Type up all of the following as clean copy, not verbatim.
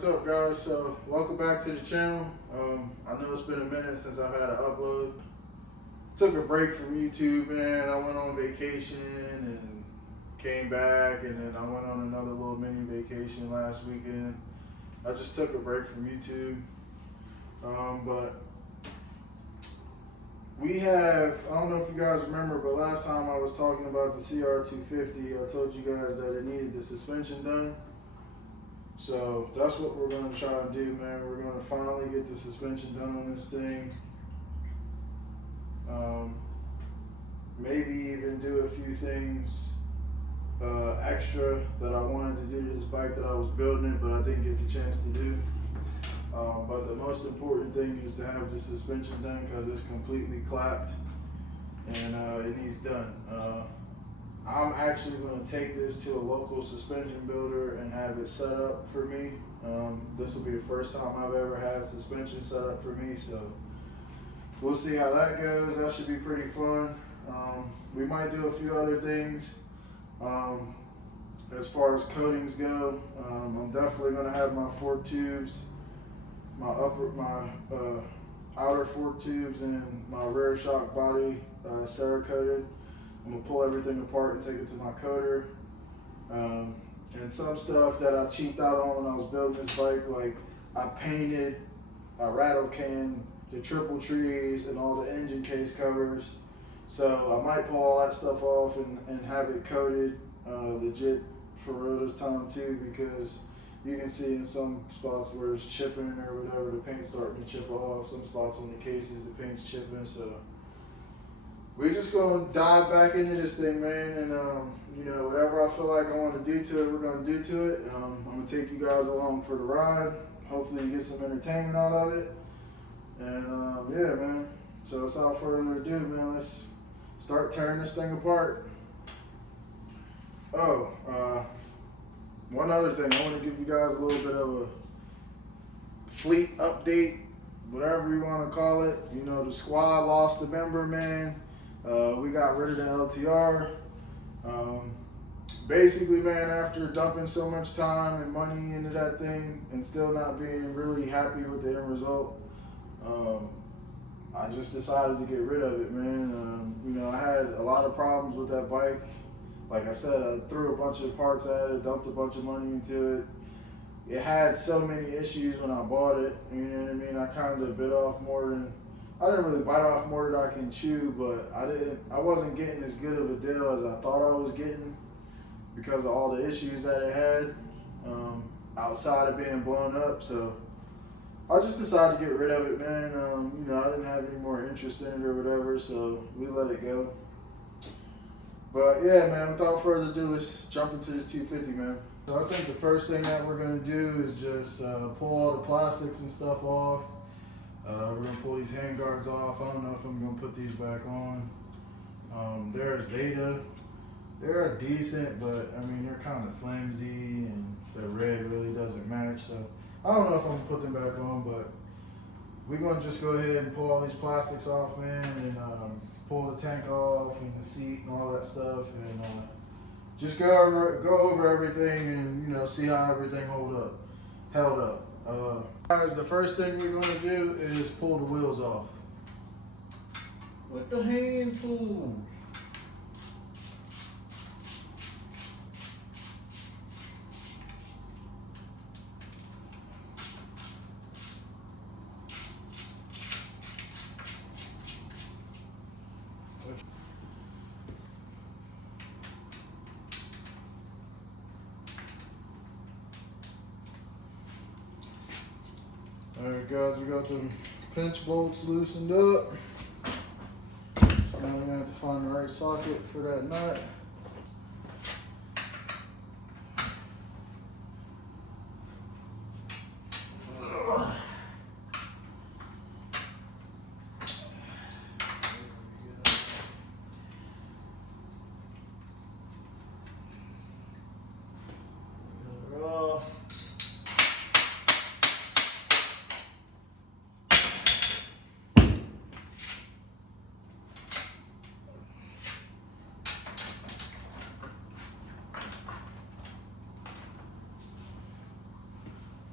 what's up guys? So welcome back to the channel. I know it's been a minute since I've had an upload. Took a break from YouTube, man. I went on vacation and came back, and then I went on another little mini vacation last weekend. I just took a break from YouTube. But we have, I don't know if you guys remember, but last time I was talking about the Cr250, I told you guys that it needed the suspension done. So that's what we're going to try and do, man. We're going to finally get the suspension done on this thing. Maybe even do a few things extra that I wanted to do to this bike that I was building it, but I didn't get the chance to do. But the most important thing is to have the suspension done because it's completely clapped and it needs done. I'm actually going to take this to a local suspension builder and have it set up for me. This will be the first time I've ever had suspension set up for me, so we'll see how that goes. That should be pretty fun. We might do a few other things as far as coatings go. I'm definitely going to have my fork tubes, my outer fork tubes, and my rear shock body Cerakoted. I'm gonna pull everything apart and take it to my coater. And some stuff that I cheaped out on when I was building this bike, like I rattle canned the triple trees and all the engine case covers. So I might pull all that stuff off and have it coated legit for real this time too, because you can see in some spots where it's chipping or whatever, the paint's starting to chip off. Some spots on the cases, the paint's chipping. So we're just gonna dive back into this thing, man, and you know, whatever I feel like I want to do to it, we're gonna do to it. I'm gonna take you guys along for the ride. Hopefully you get some entertainment out of it. And yeah, man. So without further ado, man, let's start tearing this thing apart. One other thing, I want to give you guys a little bit of a fleet update, whatever you want to call it. You know, the squad lost a member, man. We got rid of the LTR. Basically, man, after dumping so much time and money into that thing and still not being really happy with the end result, I just decided to get rid of it, man. You know, I had a lot of problems with that bike. Like I said, I threw a bunch of parts at it, dumped a bunch of money into it. It had so many issues when I bought it, you know what I mean? I kind of bit off more than, I didn't really bite off more than I can chew, but I wasn't getting as good of a deal as I thought I was getting because of all the issues that it had outside of being blown up. So I just decided to get rid of it, man. You know, I didn't have any more interest in it or whatever, so we let it go. But yeah, man, without further ado, let's jump into this 250, man. So I think the first thing that we're gonna do is just pull all the plastics and stuff off. We're gonna pull these hand guards off. I don't know if I'm gonna put these back on. They're Zeta. They're decent, but I mean, they're kind of flimsy and the red really doesn't match. So I don't know if I'm gonna put them back on, but we're gonna just go ahead and pull all these plastics off, man, and pull the tank off and the seat and all that stuff, and just go over everything and, you know, see how everything held up. Guys, the first thing we're gonna do is pull the wheels off with the hand tools. Alright guys, we got them pinch bolts loosened up. Now we're gonna have to find the right socket for that nut.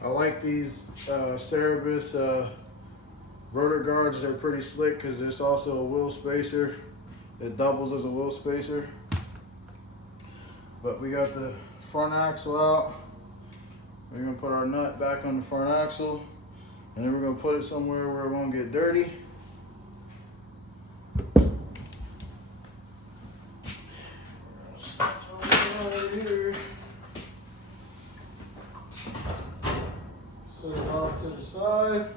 I like these Cerebus rotor guards. They're pretty slick because there's also a wheel spacer. It doubles as a wheel spacer. But we got the front axle out. We're gonna put our nut back on the front axle, and then we're gonna put it somewhere where it won't get dirty. Set it off to the side.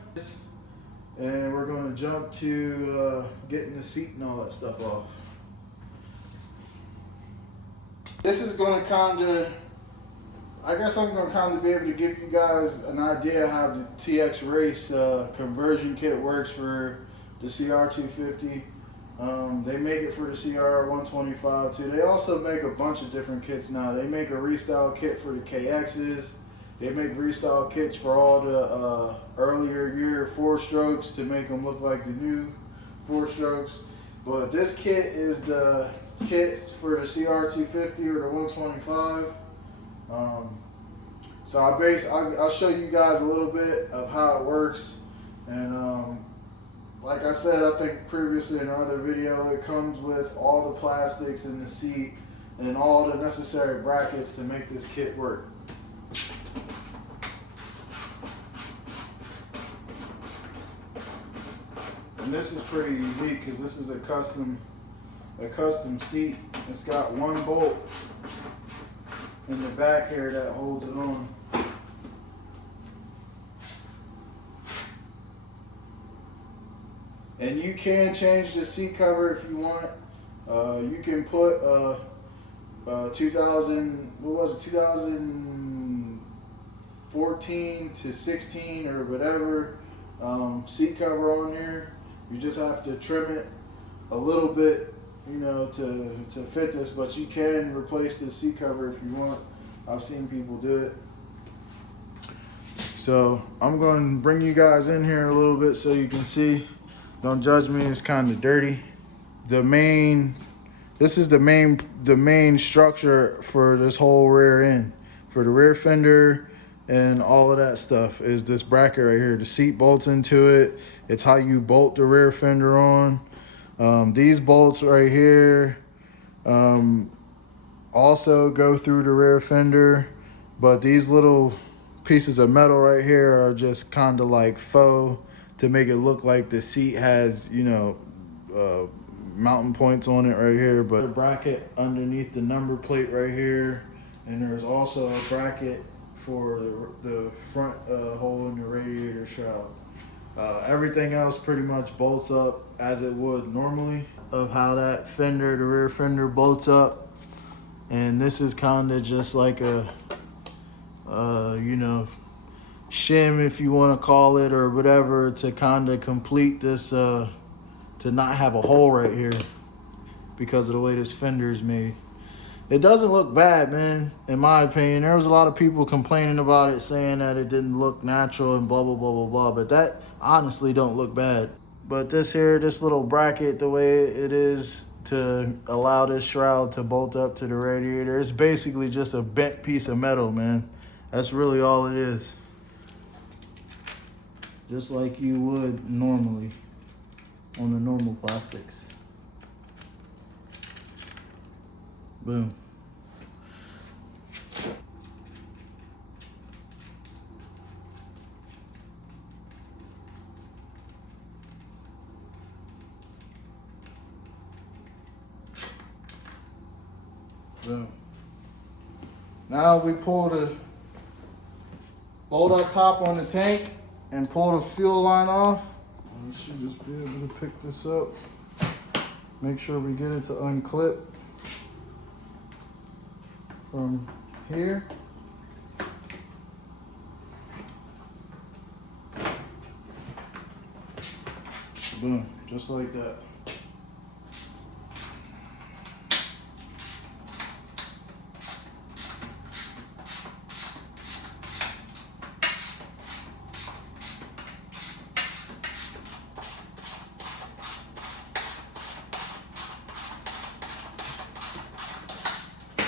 And we're gonna jump to getting the seat and all that stuff off. This is gonna I guess I'm gonna kind of be able to give you guys an idea how the TX Race conversion kit works for the Cr250. They make it for the Cr125 too. They also make a bunch of different kits now. They make a restyle kit for the KXs. They make restyle kits for all the earlier year 4-strokes to make them look like the new 4-strokes. But this kit is the kit for the Cr250 or the 125. So I'll show you guys a little bit of how it works. And like I said, I think previously in another video, it comes with all the plastics in the seat and all the necessary brackets to make this kit work. And this is pretty unique because this is a custom seat. It's got one bolt in the back here that holds it on. And you can change the seat cover if you want. You can put 2014 to 16 or whatever seat cover on here. You just have to trim it a little bit, you know, to fit this, but you can replace the seat cover if you want. I've seen people do it. So I'm going to bring you guys in here a little bit so you can see. Don't judge me, it's kind of dirty. This is the main structure for this whole rear end. For the rear fender and all of that stuff is this bracket right here. The seat bolts into it. It's how you bolt the rear fender on. These bolts right here also go through the rear fender, but these little pieces of metal right here are just kind of like faux to make it look like the seat has, you know, mounting points on it right here. But a bracket underneath the number plate right here, and there's also a bracket for the front hole in the radiator shroud. Everything else pretty much bolts up as it would normally, of how that fender, the rear fender, bolts up. And this is kind of just like a you know, shim, if you want to call it, or whatever, to kind of complete this, to not have a hole right here because of the way this fender is made. It doesn't look bad, man, in my opinion. There was a lot of people complaining about it, saying that it didn't look natural and blah, blah, blah, blah, blah. But that honestly don't look bad. But this little bracket, the way it is to allow this shroud to bolt up to the radiator, it's basically just a bent piece of metal, man. That's really all it is. Just like you would normally on the normal plastics. Boom. Boom. Now we pull the bolt up top on the tank and pull the fuel line off. We should just be able to pick this up. Make sure we get it to unclip from here. Boom, just like that.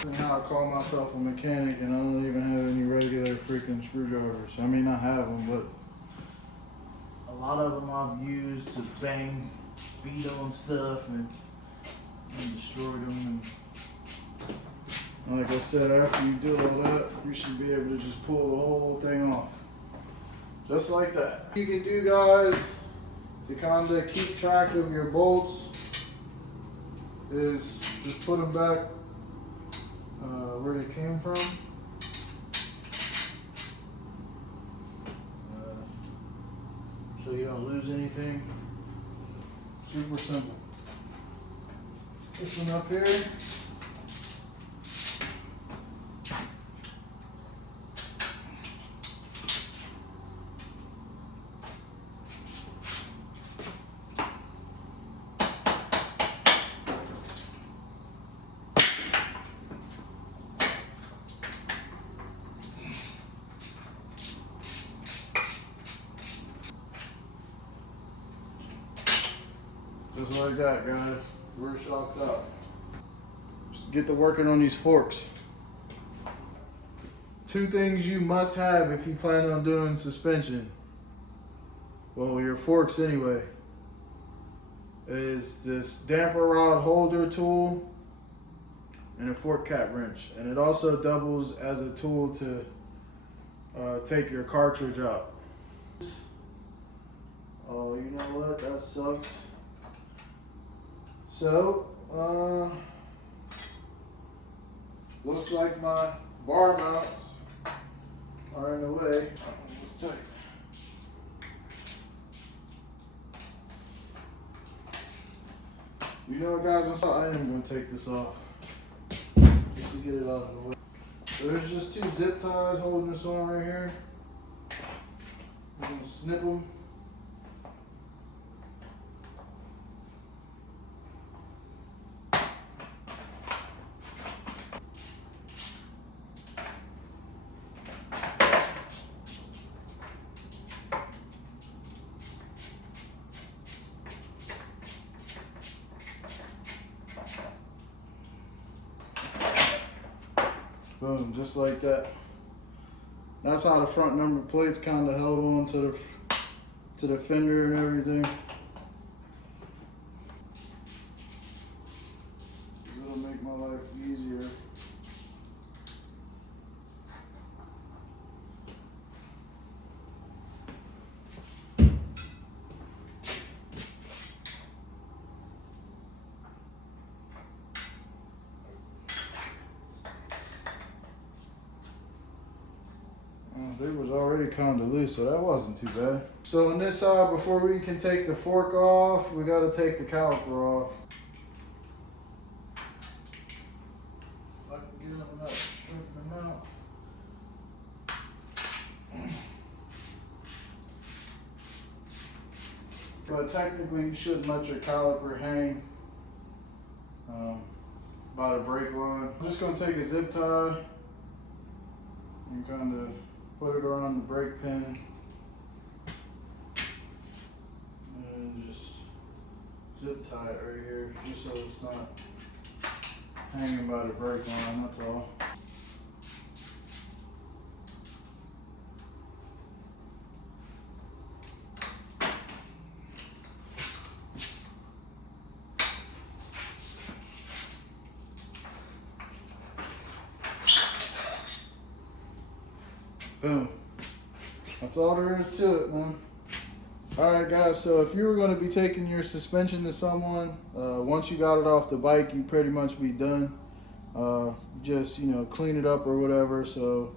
And how I call myself a mechanic and I don't even have any regular freaking screwdrivers. I mean, I have them, but a lot of them I've used to bang, beat on stuff and destroy them. And like I said, after you do all that, you should be able to just pull the whole thing off. Just like that. You can do, guys, to kind of keep track of your bolts is just put them back where they came from. So you don't lose anything. Super simple. This one up here. Just like that, guys. Rear shock's out. Just get to working on these forks. 2 things you must have if you plan on doing suspension. Well, your forks anyway. Is this damper rod holder tool and a fork cap wrench. And it also doubles as a tool to take your cartridge out. Oh, you know what? That sucks. So, looks like my bar mounts are in the way. Let's take. You know what, guys? I am going to take this off just to get it out of the way. So there's just 2 zip ties holding this on right here. I'm going to snip them. Boom, just like that. That's how the front number plates kind of held on to the fender and everything. It'll make my life easier. They was already kind of loose, so that wasn't too bad. So on this side, before we can take the fork off, we got to take the caliper off. If I can get them without stripping them out. But technically, you shouldn't let your caliper hang by the brake line. I'm just going to take a zip tie and kind of put it around the brake pin and just zip tie it right here, just so it's not hanging by the brake line, that's all. Boom. That's all there is to it, man. Alright guys, so if you were going to be taking your suspension to someone, once you got it off the bike, you pretty much be done. Just, you know, clean it up or whatever, so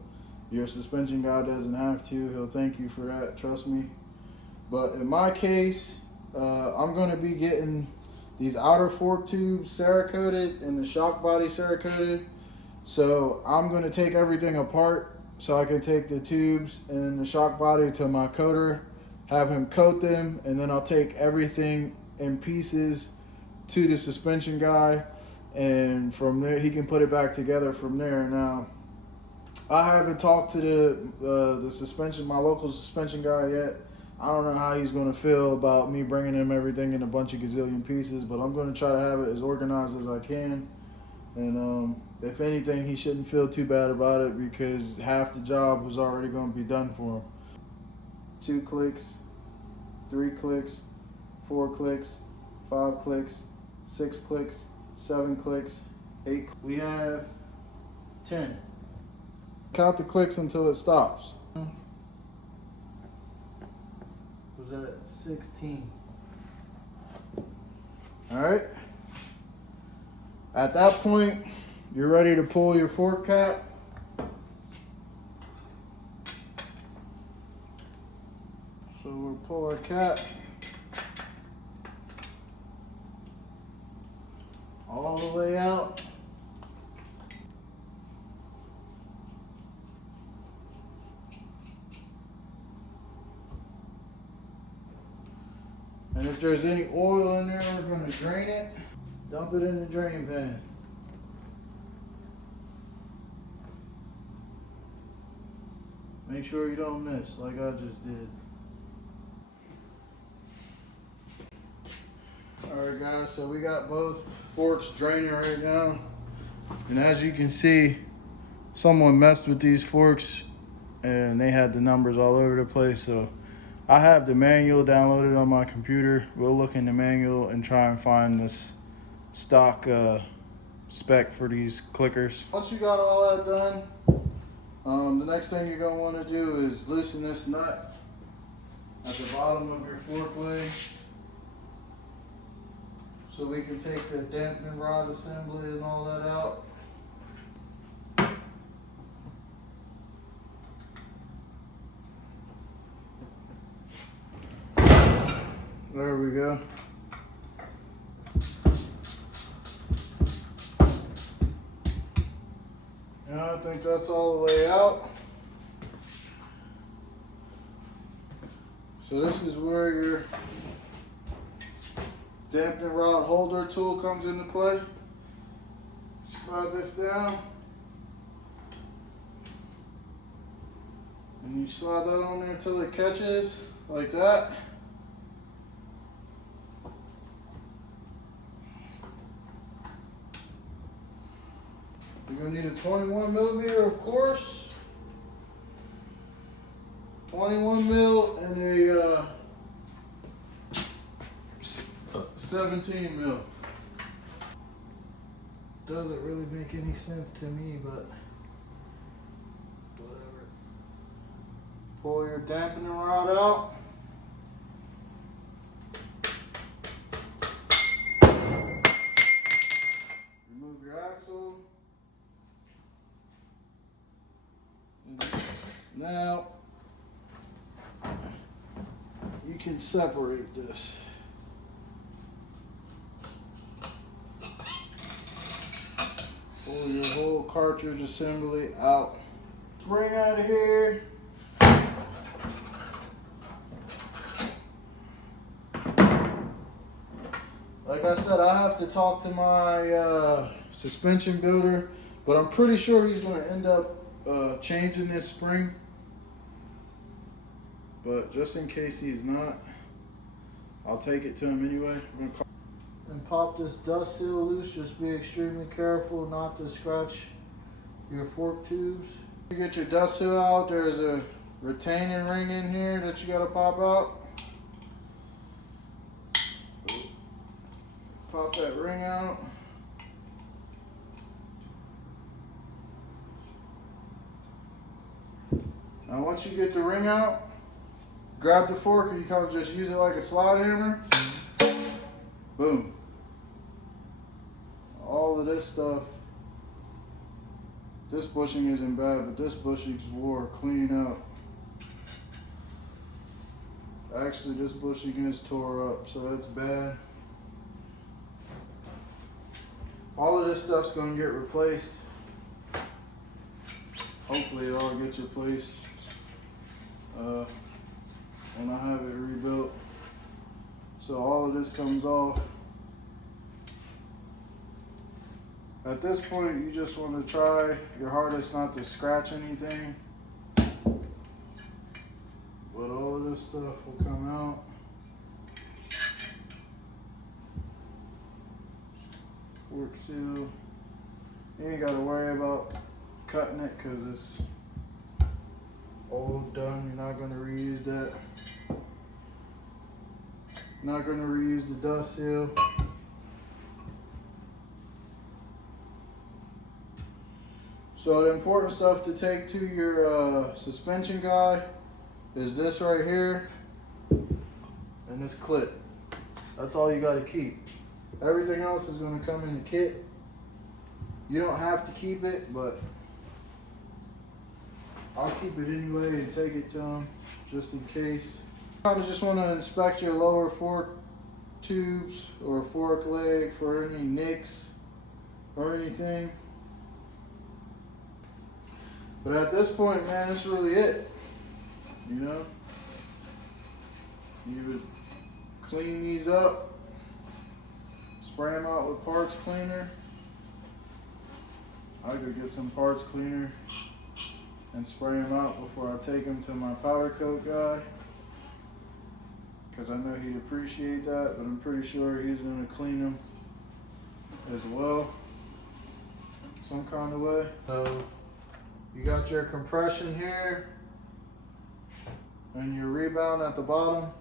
your suspension guy doesn't have to. He'll thank you for that, trust me. But in my case, I'm going to be getting these outer fork tubes Cerakoted and the shock body Cerakoted. So I'm going to take everything apart so I can take the tubes and the shock body to my coater, have him coat them, and then I'll take everything in pieces to the suspension guy, and from there he can put it back together from there. Now, I haven't talked to the suspension, my local suspension guy yet. I don't know how he's going to feel about me bringing him everything in a bunch of gazillion pieces, but I'm going to try to have it as organized as I can. And if anything, he shouldn't feel too bad about it because half the job was already going to be done for him. 2 clicks, 3 clicks, 4 clicks, 5 clicks, 6 clicks, 7 clicks, 8. We have 10. Count the clicks until it stops. Was at 16. All right. At that point, you're ready to pull your fork cap. So we'll pull our cap all the way out. And if there's any oil in there, we're going to drain it, dump it in the drain pan. Make sure you don't miss like I just did. Alright guys, so we got both forks draining right now. And as you can see, someone messed with these forks and they had the numbers all over the place. So I have the manual downloaded on my computer. We'll look in the manual and try and find this stock spec for these clickers. Once you got all that done, the next thing you're going to want to do is loosen this nut at the bottom of your fork leg so we can take the dampening rod assembly and all that out. There we go. And I think that's all the way out. So this is where your dampening rod holder tool comes into play. Slide this down. And you slide that on there until it catches, like that. You're going to need a 21 millimeter, of course. 21 mil and a 17 mil. Doesn't really make any sense to me, but whatever. Pull your dampening rod out. Remove your axle. Now, you can separate this. Pull your whole cartridge assembly out. Spring out of here. Like I said, I have to talk to my suspension builder, but I'm pretty sure he's going to end up changing this spring. But just in case he's not, I'll take it to him anyway. I'm gonna and pop this dust seal loose. Just be extremely careful not to scratch your fork tubes. You get your dust seal out, there's a retaining ring in here that you gotta pop out. Pop that ring out. Now once you get the ring out, grab the fork and you kind of just use it like a slide hammer. Boom. All of this stuff, this bushing isn't bad, but this bushing's wore clean out. Actually, this bushing is tore up, so that's bad. All of this stuff's gonna get replaced. Hopefully it all gets replaced when I have it rebuilt. So all of this comes off. At this point, you just want to try your hardest not to scratch anything. But all of this stuff will come out. Fork seal. You ain't gotta worry about cutting it because it's old, done. You're not gonna reuse that. Not gonna reuse the dust seal. So the important stuff to take to your suspension guide is this right here and this clip. That's all you gotta keep. Everything else is gonna come in the kit. You don't have to keep it, but I'll keep it anyway and take it to them just in case. Kind of just want to inspect your lower fork tubes or fork leg for any nicks or anything. But at this point, man, that's really it. You know, you would clean these up, spray them out with parts cleaner. I could get some parts cleaner and spray them out before I take them to my powder coat guy, because I know he'd appreciate that, but I'm pretty sure he's going to clean them as well, some kind of way. So you got your compression here and your rebound at the bottom.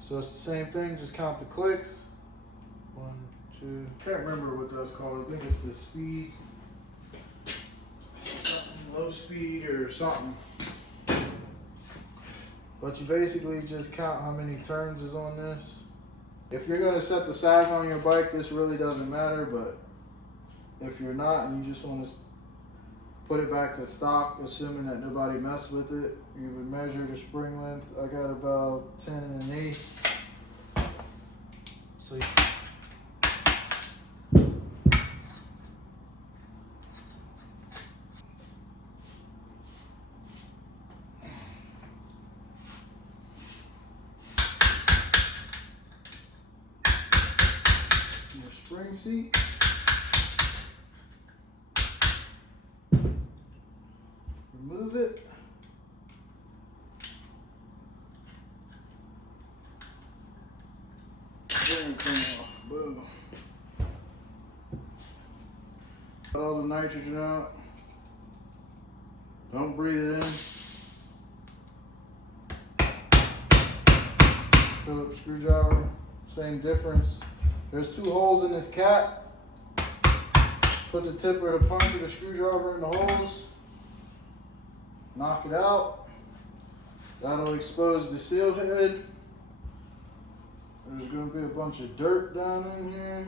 So it's the same thing, just count the clicks. 1, 2, can't remember what that's called. I think it's the speed, something, low speed or something. But you basically just count how many turns is on this. If you're gonna set the sag on your bike, this really doesn't matter, but if you're not and you just want to put it back to stock, assuming that nobody messed with it, you would measure the spring length. I got about 10 1/8. So your spring seat. Remove it. Then come off. Boom. Got all the nitrogen out. Don't breathe it in. Phillips screwdriver. Same difference. There's 2 holes in this cap. Put the tip or the punch of the screwdriver in the holes. Knock it out. That'll expose the seal head. There's going to be a bunch of dirt down in here.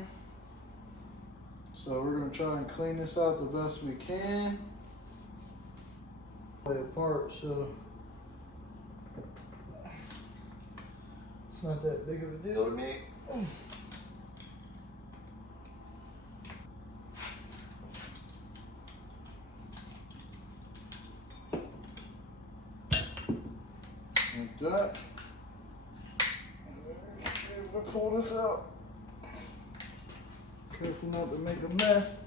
So we're going to try and clean this out the best we can. Play apart, so it's not that big of a deal to me. Like that. Okay, we'll pull this out. Careful not to make a mess.